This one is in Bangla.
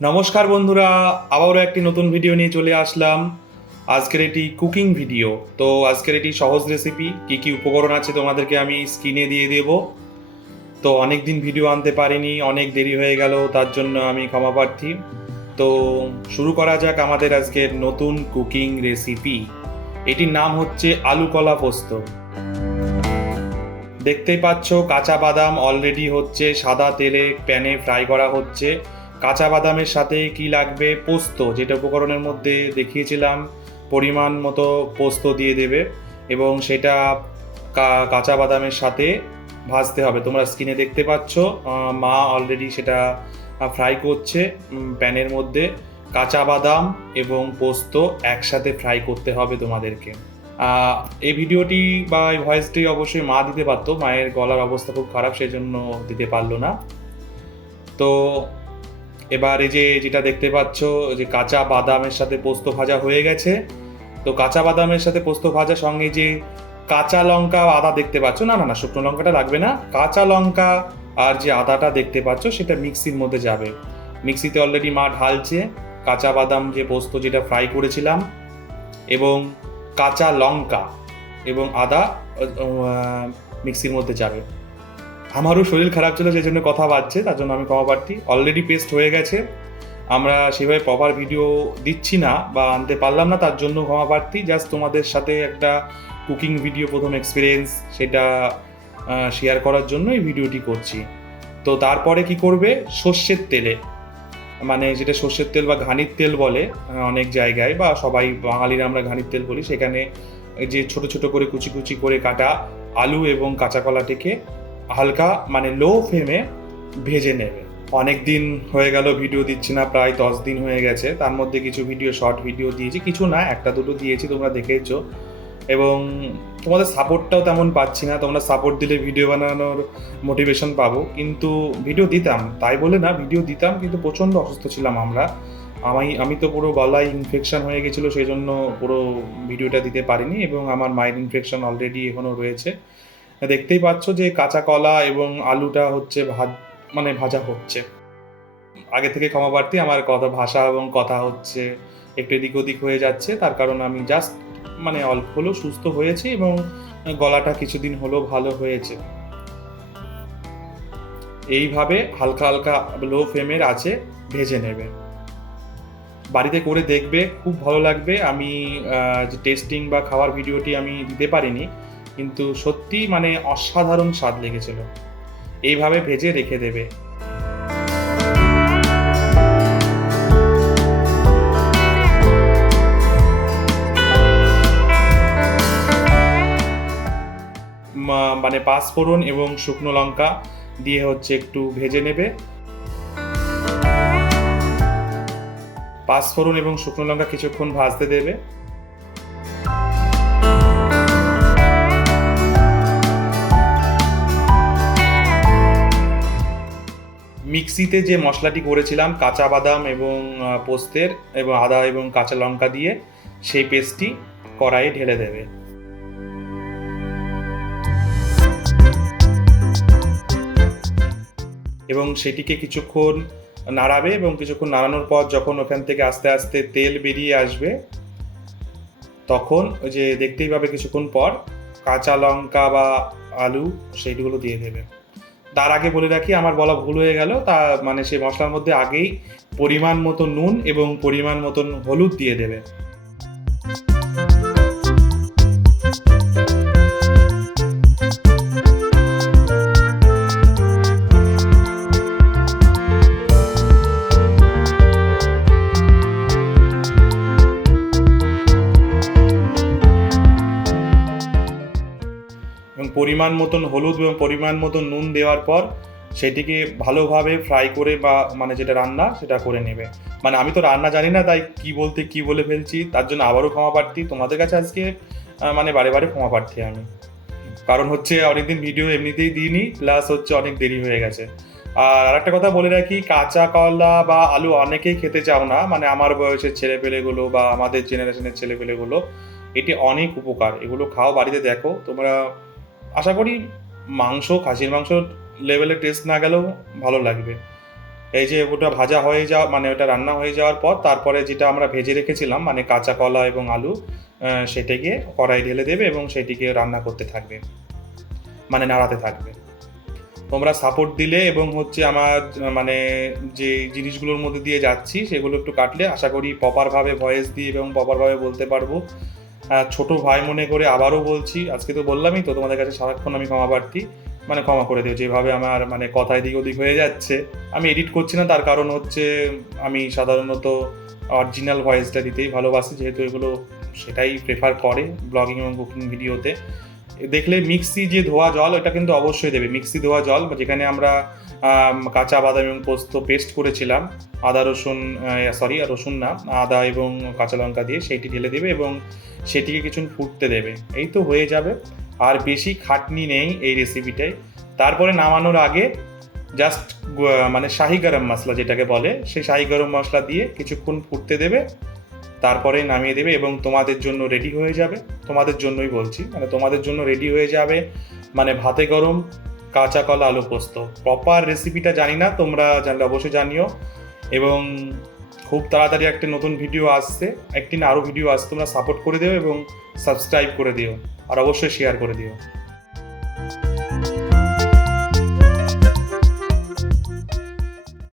নমস্কার বন্ধুরা, আবারও একটি নতুন ভিডিও নিয়ে চলে আসলাম। আজকের এটি কুকিং ভিডিও তো আজকের এটি সহজ রেসিপি কি কি উপকরণ আছে তোমাদেরকে আমি স্ক্রিনে দিয়ে দেব। তো অনেক দিন ভিডিও আনতে পারিনি, অনেক দেরি হয়ে গেল, তার জন্য আমি ক্ষমা প্রার্থী। তো শুরু করা যাক আমাদের আজকের নতুন কুকিং রেসিপি এটির নাম হচ্ছে আলু কলা পোস্ত। দেখতেই পাচ্ছ, কাঁচা বাদাম অলরেডি হচ্ছে, সাদা তেলে প্যানে ফ্রাই করা হচ্ছে। কাঁচা বাদামের সাথে কি লাগবে? পোস্ত, যেটা উপকরণের মধ্যে দেখিয়েছিলাম, পরিমাণ মতো পোস্ত দিয়ে দেবে এবং সেটা কাঁচা বাদামের সাথে ভাজতে হবে। তোমরা স্ক্রিনে দেখতে পাচ্ছ মা অলরেডি সেটা ফ্রাই করছে প্যানের মধ্যে কাঁচা বাদাম এবং পোস্ত একসাথে ফ্রাই করতে হবে তোমাদেরকে। এই ভিডিওটি বা এই ভয়েসটি অবশ্যই মা দিতে পারতো, মায়ের গলার অবস্থা খুব খারাপ সেই জন্য দিতে পারল না। তো এবার এই যে যেটা দেখতে পাচ্ছ, যে কাঁচা বাদামের সাথে পোস্ত ভাজা হয়ে গেছে। তো কাঁচা বাদামের সাথে পোস্ত ভাজা সঙ্গে যে কাঁচা লঙ্কা আদা দেখতে পাচ্ছ, না না না, শুকনো লঙ্কাটা লাগবে না। কাঁচা লঙ্কা আর যে আদাটা দেখতে পাচ্ছ, সেটা মিক্সির মধ্যে যাবে। মিক্সিতে অলরেডি মা ঢালছে, কাঁচা বাদাম যে পোস্ত যেটা ফ্রাই করেছিলাম এবং কাঁচা লঙ্কা এবং আদা মিক্সির মধ্যে যাবে। আমারও শরীর খারাপ ছিল, সেই জন্য কথা বাজছে তার জন্য আমি ক্ষমা প্রার্থী অলরেডি পেস্ট হয়ে গেছে। আমরা সেভাবে প্রপার ভিডিও দিচ্ছি না বা আনতে পারলাম না, তার জন্য ক্ষমা প্রার্থী। জাস্ট তোমাদের সাথে একটা কুকিং ভিডিও প্রথম এক্সপিরিয়েন্স সেটা শেয়ার করার জন্য এই ভিডিওটি করছি। তো তারপরে কি করবে? সর্ষের তেলে মানে যেটা সর্ষের তেল বা ঘানির তেল বলে অনেক জায়গায় বা সবাই বাঙালিরা আমরা ঘানির তেল বলি, সেখানে যে ছোট ছোট করে কুচি কুচি করে কাটা আলু এবং কাঁচা কলাটিকে হালকা মানে লো ফ্লেমে ভেজে নেবে। অনেক দিন হয়ে গেল ভিডিও দিচ্ছি না, প্রায় দশ দিন হয়ে গেছে। তার মধ্যে কিছু ভিডিও শর্ট ভিডিও দিয়েছি, কিছু না, একটা দুটো দিয়েছি, তোমরা দেখেছ। এবং তোমাদের সাপোর্টটাও তেমন পাচ্ছি না, তোমরা সাপোর্ট দিলে ভিডিও বানানোর মোটিভেশন পাবো। কিন্তু ভিডিও দিতাম, তাই বলে না ভিডিও দিতাম, কিন্তু প্রচণ্ড অসুস্থ ছিলাম আমরা। আমি আমি তো পুরো গলায় ইনফেকশান হয়ে গেছিল, সেই জন্য পুরো ভিডিওটা দিতে পারিনি, এবং আমার মায়ের ইনফেকশন অলরেডি এখনও রয়েছে। দেখতেই পাচ্ছ যে কাঁচা কলা এবং আলুটা হচ্ছে ভাজ মানে ভাজা হচ্ছে। আগে থেকে ক্ষমা প্রার্থী, আমার কথা, ভাষা এবং কথা হচ্ছে একটু এদিক ওদিক হয়ে যাচ্ছে। তার কারণ আমি জাস্ট মানে অল্প হলেও সুস্থ হয়েছি এবং গলাটা কিছুদিন হলো ভালো হয়েছে। এইভাবে হালকা হালকা লো ফ্লেমের আছে, ভেজে নেবে। বাড়িতে করে দেখবে, খুব ভালো লাগবে। আমি টেস্টিং বা খাওয়ার ভিডিওটি আমি দিতে পারিনি। কিন্তু সত্যি মানে অসাধারণ স্বাদ লেগেছিল। এইভাবে ভেজে রেখে দেবে। মানে পাঁচফোড়ন এবং শুকনো লঙ্কা দিয়ে হচ্ছে একটু ভেজে নেবে। পাঁচফোড়ন এবং শুকনো লঙ্কা কিছুক্ষণ ভাজতে দেবে। মিক্সিতে যে মশলাটি করেছিলাম, কাঁচা বাদাম এবং পোস্তের এবং আদা এবং কাঁচা লঙ্কা দিয়ে, সেই পেস্টটি কড়াইয়ে ঢেলে দেবে। এবং সেটিকে কিছুক্ষণ নাড়াবে এবং কিছুক্ষণ নাড়ানোর পর যখন ওখান থেকে আস্তে আস্তে তেল বেরিয়ে আসবে, তখন যে দেখতেই পাবে কিছুক্ষণ পর কাঁচা লঙ্কা বা আলু সেইগুলো দিয়ে দেবে। তার আগে বলে রাখি, আমার বলা ভুল হয়ে গেল। তা মানে সেই মশলার মধ্যে আগেই পরিমাণ মতো নুন এবং পরিমাণ মতন হলুদ দিয়ে দেবে। পরিমাণ মতন হলুদ এবং পরিমাণ মতন নুন দেওয়ার পর সেটিকে ভালোভাবে ফ্রাই করে বা মানে যেটা রান্না, সেটা করে নেবে। মানে আমি তো রান্না জানি না, তাই কি বলতে কি বলে ফেলছি। তার জন্য আবারও ক্ষমা প্রার্থী। তোমাদের কাছে আজকে মানে বারে বারে ক্ষমা প্রার্থী আমি। কারণ হচ্ছে অনেকদিন ভিডিও এমনিতেই দিইনি প্লাস হচ্ছে অনেক দেরি হয়ে গেছে। আর আরেকটা কথা বলে রাখি, কাঁচা কলা বা আলু অনেকেই খেতে চাও না। মানে আমার বয়সের ছেলেপেলেগুলো বা আমাদের জেনারেশনের ছেলেপেলেগুলো, এটি অনেক উপকার। এগুলো খাও, বাড়িতে দেখো। তোমরা আশা করি মাংস, খাসির মাংস লেভেলে টেস্ট না গেলেও ভালো লাগবে। এই যে ওটা ভাজা হয়ে যাওয়া মানে ওটা রান্না হয়ে যাওয়ার পর তারপরে যেটা আমরা ভেজে রেখেছিলাম মানে কাঁচা কলা এবং আলু সেটাকে কড়াই ঢেলে দেবে এবং সেটিকে রান্না করতে থাকবে মানে নাড়াতে থাকবে। তোমরা সাপোর্ট দিলে এবং হচ্ছে আমার মানে যে জিনিসগুলোর মধ্যে দিয়ে যাচ্ছি, সেগুলো একটু কাটলে আশা করি প্রপারভাবে ভয়েস দিয়ে এবং প্রপারভাবে বলতে পারব। ছোট ভাই মনে করে আবারও বলছি, আজকে তো বললামই তো, তোমাদের কাছে সারাক্ষণ আমি ক্ষমা প্রার্থী মানে ক্ষমা করে দিও, যেভাবে আমার মানে কথা দিক ওদিক হয়ে যাচ্ছে। আমি এডিট করছি না, তার কারণ হচ্ছে আমি সাধারণত অরিজিনাল ভয়েসটা দিতেই ভালোবাসি, যেহেতু এগুলো সেটাই প্রেফার করে ব্লগিং এবং কুকিং ভিডিওতে দেখলে মিক্সি যে ধোয়া জল, ওটা কিন্তু অবশ্যই দেবে। মিক্সি ধোয়া জল, যেখানে আমরা কাঁচা বাদাম এবং পোস্ত পেস্ট করেছিলাম, আদা, রসুন সরি রসুন না, আদা এবং কাঁচা লঙ্কা দিয়ে সেইটি ঢেলে দেবে এবং সেটিকে কিছু ফুটতে দেবে। এই তো হয়ে যাবে। আর বেশি খাটনি নেই এই রেসিপিটায় তারপরে নামানোর আগে জাস্ট মানে শাহি গরম মশলা যেটাকে বলে, সেই শাহি গরম মশলা দিয়ে কিছুক্ষণ ফুটতে দেবে। তারপরে নামিয়ে দেবে এবং তোমাদের জন্য রেডি হয়ে যাবে। তোমাদের জন্যই বলছি মানে তোমাদের জন্য রেডি হয়ে যাবে মানে ভাতে গরম, কাঁচা কলা, আলু পোস্ত। প্রপার রেসিপিটা জানি না, তোমরা জানলে অবশ্যই জানিও। এবং খুব তাড়াতাড়ি একটা নতুন ভিডিও আসছে একটি আরও ভিডিও আসছে, তোমরা সাপোর্ট করে দিও এবং সাবস্ক্রাইব করে দিও। আর অবশ্যই শেয়ার করে দিও।